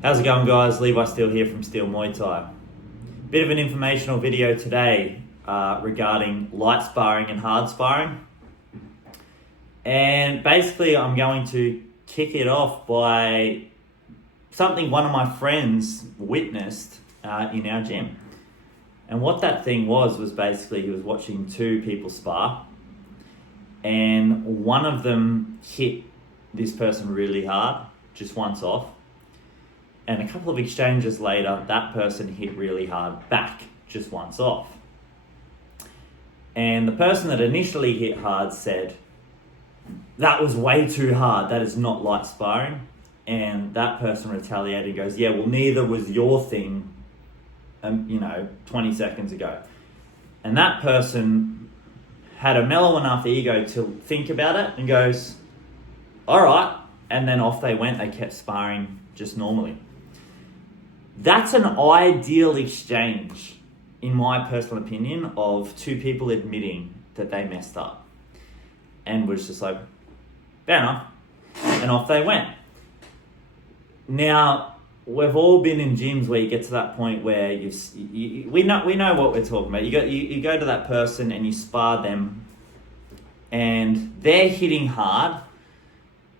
How's it going, guys? Levi Steele here from Steele Muay Thai. Bit of an informational video today regarding light sparring and hard sparring. And basically I'm going to kick it off by something one of my friends witnessed in our gym. And what that thing was basically he was watching two people spar, and one of them hit this person really hard, just once off. And a couple of exchanges later, that person hit really hard back, just once off. And the person that initially hit hard said, "That was way too hard, that is not light sparring." And that person retaliated and goes, "Yeah, well, neither was your thing, 20 seconds ago." And that person had a mellow enough ego to think about it and goes, "All right." And then off they went, they kept sparring just normally. That's an ideal exchange, in my personal opinion, of two people admitting that they messed up. And was just like, fair enough. And off they went. Now, we've all been in gyms where you get to that point where we know what we're talking about. You go to that person and you spar them, and they're hitting hard.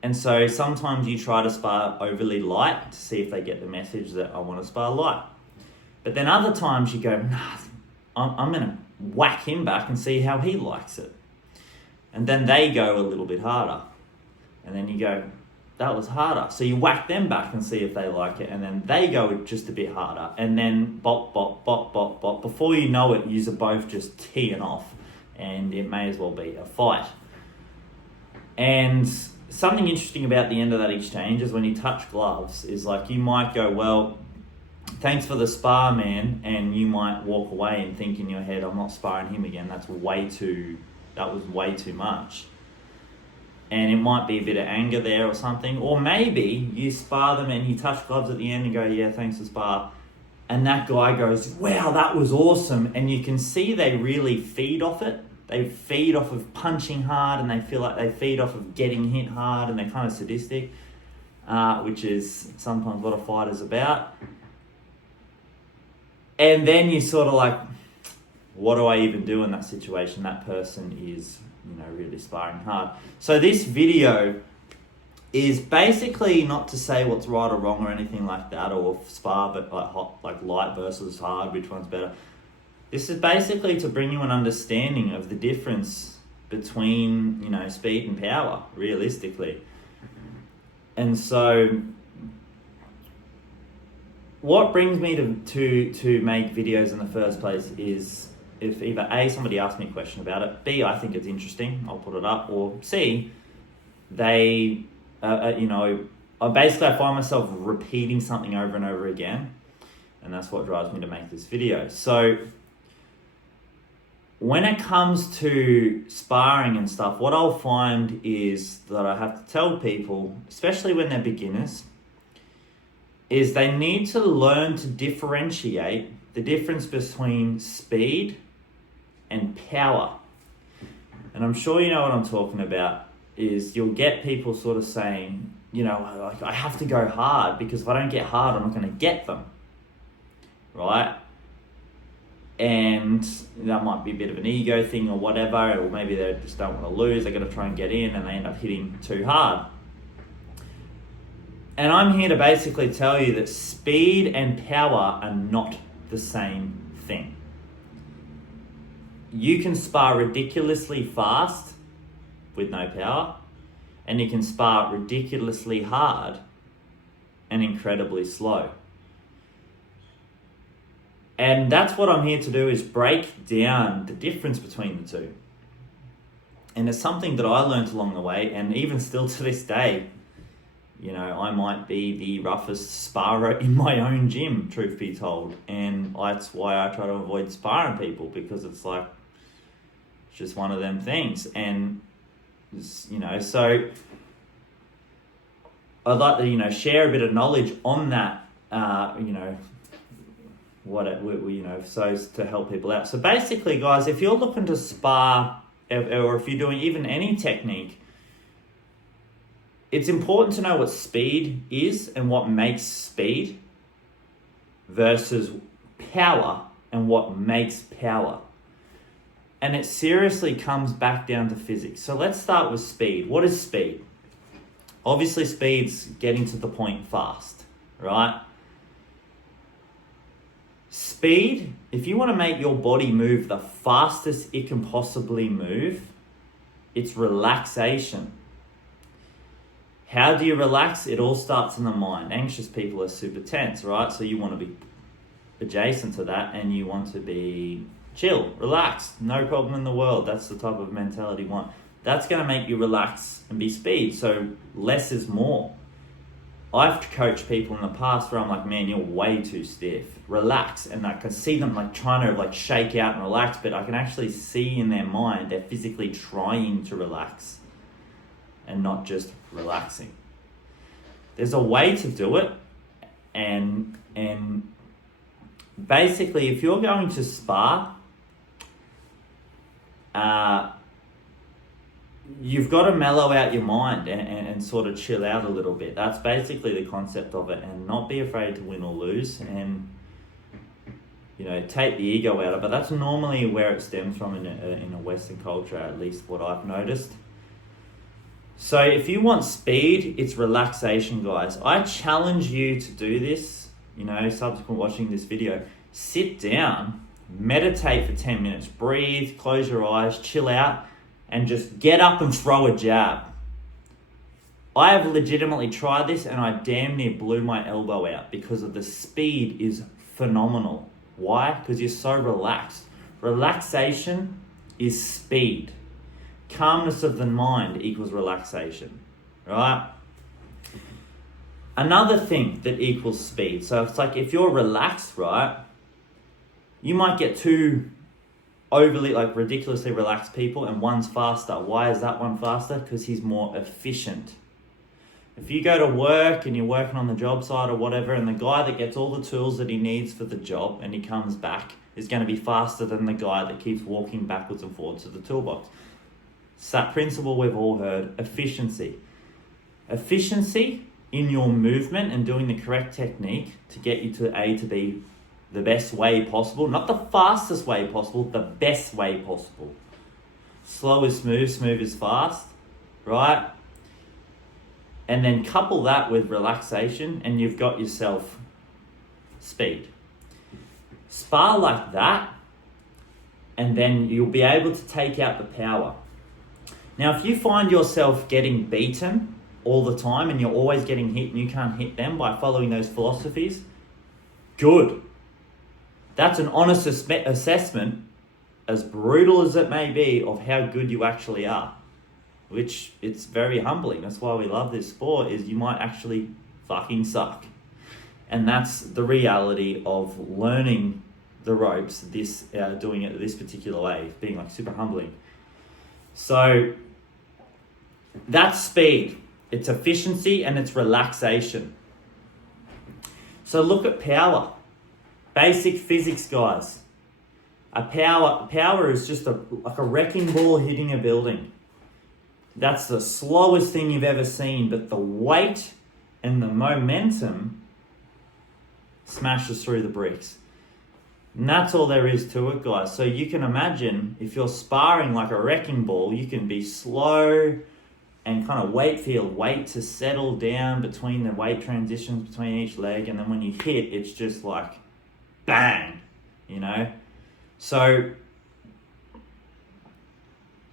And so sometimes you try to spar overly light to see if they get the message that I want to spar light. But then other times you go, nah, I'm going to whack him back and see how he likes it. And then they go a little bit harder. And then you go, that was harder. So you whack them back and see if they like it. And then they go just a bit harder. And then bop, bop, bop, bop, bop. Before you know it, you're both just teeing off. And it may as well be a fight. And something interesting about the end of that exchange is when you touch gloves is like you might go, "Well, thanks for the spar, man," and you might walk away and think in your head, "I'm not sparring him again. That was way too much." And it might be a bit of anger there or something. Or maybe you spar them and you touch gloves at the end and go, "Yeah, thanks for spar." And that guy goes, "Wow, that was awesome." And you can see they really feed off it. They feed off of punching hard, and they feel like they feed off of getting hit hard, and they're kind of sadistic, which is sometimes what a fight is about. And then you sort of like, what do I even do in that situation? That person is, really sparring hard. So this video is basically not to say what's right or wrong or anything like that, or spar, but like light versus hard, which one's better. This is basically to bring you an understanding of the difference between, speed and power, realistically. And so what brings me to make videos in the first place is if either A, somebody asks me a question about it, B, I think it's interesting, I'll put it up, or C, I find myself repeating something over and over again, and that's what drives me to make this video. So when it comes to sparring and stuff, what I'll find is that I have to tell people, especially when they're beginners, is they need to learn to differentiate the difference between speed and power. And I'm sure you know what I'm talking about, is you'll get people sort of saying, I have to go hard because if I don't get hard, I'm not going to get them, right? And that might be a bit of an ego thing or whatever, or maybe they just don't want to lose, they're going to try and get in and they end up hitting too hard. And I'm here to basically tell you that speed and power are not the same thing. You can spar ridiculously fast with no power, and you can spar ridiculously hard and incredibly slow. And that's what I'm here to do, is break down the difference between the two. And it's something that I learned along the way, and even still to this day, I might be the roughest sparrer in my own gym, truth be told. And that's why I try to avoid sparring people, because it's like, it's just one of them things. And, so I'd like to, share a bit of knowledge on that, so to help people out. So basically, guys, if you're looking to spar, or if you're doing even any technique, it's important to know what speed is and what makes speed versus power and what makes power. And it seriously comes back down to physics. So let's start with speed. What is speed? Obviously, speed's getting to the point fast, right? Speed, if you want to make your body move the fastest it can possibly move, it's relaxation. How do you relax? It all starts in the mind. Anxious people are super tense, right? So you want to be adjacent to that and you want to be chill, relaxed, no problem in the world. That's the type of mentality you want. That's going to make you relax and be speed. So less is more. I've coached people in the past where I'm like, man, you're way too stiff. Relax. And I can see them like trying to like shake out and relax, but I can actually see in their mind they're physically trying to relax and not just relaxing. There's a way to do it, and basically if you're going to spar, you've got to mellow out your mind and sort of chill out a little bit. That's basically the concept of it, and not be afraid to win or lose, and take the ego out of it. That's normally where it stems from in a Western culture, at least what I've noticed. So if you want speed, it's relaxation, guys. I challenge you to do this, subsequent watching this video. Sit down, meditate for 10 minutes, breathe, close your eyes, chill out, and just get up and throw a jab. I have legitimately tried this and I damn near blew my elbow out because of the speed is phenomenal. Why? Because you're so relaxed. Relaxation is speed. Calmness of the mind equals relaxation, right? Another thing that equals speed. So it's like if you're relaxed, right, you might get two overly, like ridiculously relaxed people and one's faster. Why is that one faster? Because he's more efficient. If you go to work and you're working on the job site or whatever, and the guy that gets all the tools that he needs for the job and he comes back is going to be faster than the guy that keeps walking backwards and forwards to the toolbox. It's that principle we've all heard, efficiency. Efficiency in your movement and doing the correct technique to get you to A to B the best way possible. Not the fastest way possible, the best way possible. Slow is smooth, smooth is fast, right? And then couple that with relaxation and you've got yourself speed. Spar like that and then you'll be able to take out the power. Now, if you find yourself getting beaten all the time and you're always getting hit and you can't hit them by following those philosophies, good. That's an honest assessment, as brutal as it may be, of how good you actually are, which it's very humbling. That's why we love this sport, is you might actually fucking suck. And that's the reality of learning the ropes, doing it this particular way, being like super humbling. So that's speed. It's efficiency and it's relaxation. So look at power. Basic physics, guys. Power is just like a wrecking ball hitting a building. That's the slowest thing you've ever seen, but the weight and the momentum smashes through the bricks. And that's all there is to it, guys. So you can imagine if you're sparring like a wrecking ball, you can be slow and kind of wait for your weight to settle down between the weight transitions between each leg. And then when you hit, it's just like bang, So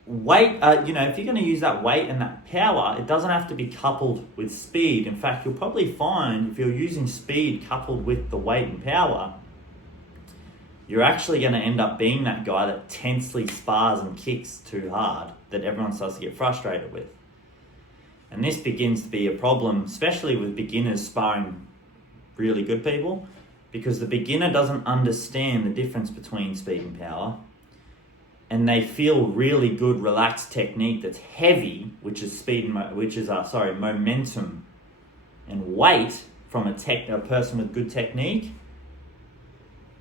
weight, if you're going to use that weight and that power, it doesn't have to be coupled with speed. In fact, you'll probably find if you're using speed coupled with the weight and power, you're actually going to end up being that guy that tensely spars and kicks too hard that everyone starts to get frustrated with. And this begins to be a problem, especially with beginners sparring really good people, because the beginner doesn't understand the difference between speed and power. And they feel really good, relaxed technique that's heavy, which is momentum and weight from a person with good technique.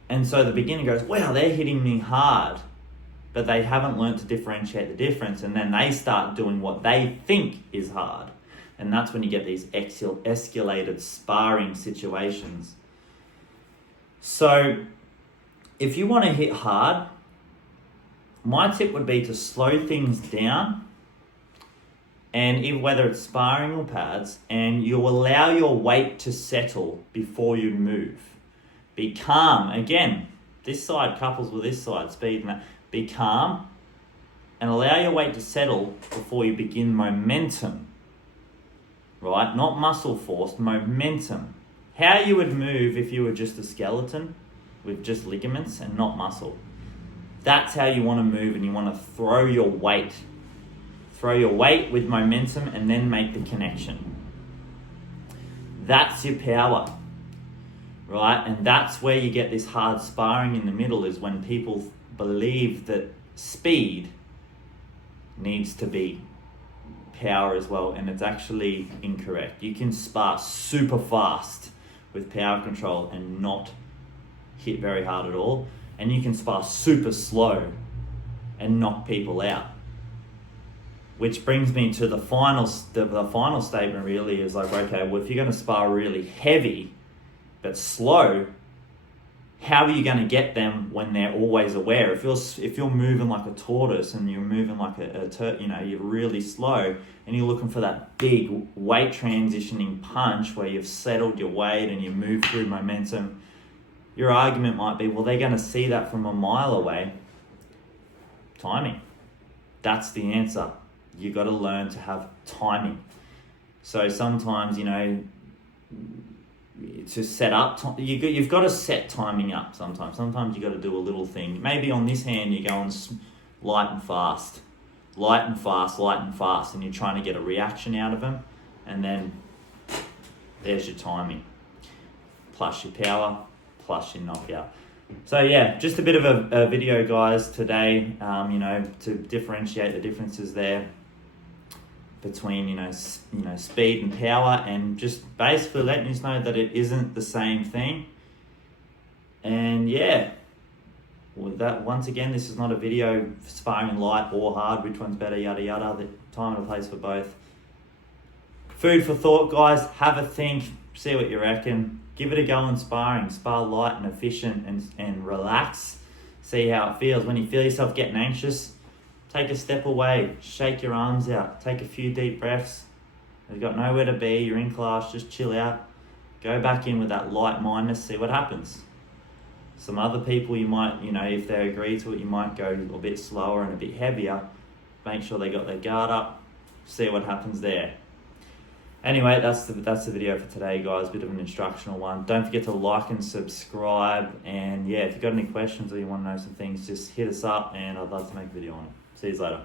And so the beginner goes, wow, they're hitting me hard, but they haven't learned to differentiate the difference. And then they start doing what they think is hard. And that's when you get these escalated sparring situations. So if you want to hit hard, my tip would be to slow things down, and even whether it's sparring or pads, and you'll allow your weight to settle before you move. Be calm. Again, this side couples with this side, speed and that. Be calm and allow your weight to settle before you begin momentum. Right? Not muscle force, momentum. How you would move if you were just a skeleton with just ligaments and not muscle. That's how you want to move, and you want to throw your weight. Throw your weight with momentum and then make the connection. That's your power. Right? And that's where you get this hard sparring in the middle, is when people believe that speed needs to be power as well, and it's actually incorrect. You can spar super fast with power control and not hit very hard at all, and you can spar super slow and knock people out. Which brings me to the final statement. Really is like, okay, well, if you're going to spar really heavy but slow, how are you going to get them when they're always aware? If you're moving like a tortoise and you're moving like you're really slow and you're looking for that big weight transitioning punch where you've settled your weight and you move through momentum, your argument might be, well, they're going to see that from a mile away. Timing. That's the answer. You got to learn to have timing. So sometimes, to set up, you've got to set timing up sometimes. Sometimes you got to do a little thing. Maybe on this hand you're going light and fast, and you're trying to get a reaction out of them, and then there's your timing, plus your power, plus your knockout. So yeah, just a bit of a video, guys, today, to differentiate the differences there between speed and power, and just basically letting you know that it isn't the same thing. And yeah, with that, once again, this is not a video for sparring light or hard, which one's better, yada yada. The time and a place for both. Food for thought, guys. Have a think, see what you reckon. Give it a go in sparring. Spar light and efficient, and relax. See how it feels. When you feel yourself getting anxious, take a step away, shake your arms out, take a few deep breaths. You've got nowhere to be, you're in class, just chill out. Go back in with that light mindness, see what happens. Some other people, you might, if they agree to it, you might go a bit slower and a bit heavier. Make sure they got their guard up, see what happens there. Anyway, that's the video for today, guys. Bit of an instructional one. Don't forget to like and subscribe. And yeah, if you've got any questions or you want to know some things, just hit us up and I'd love to make a video on it. See you later.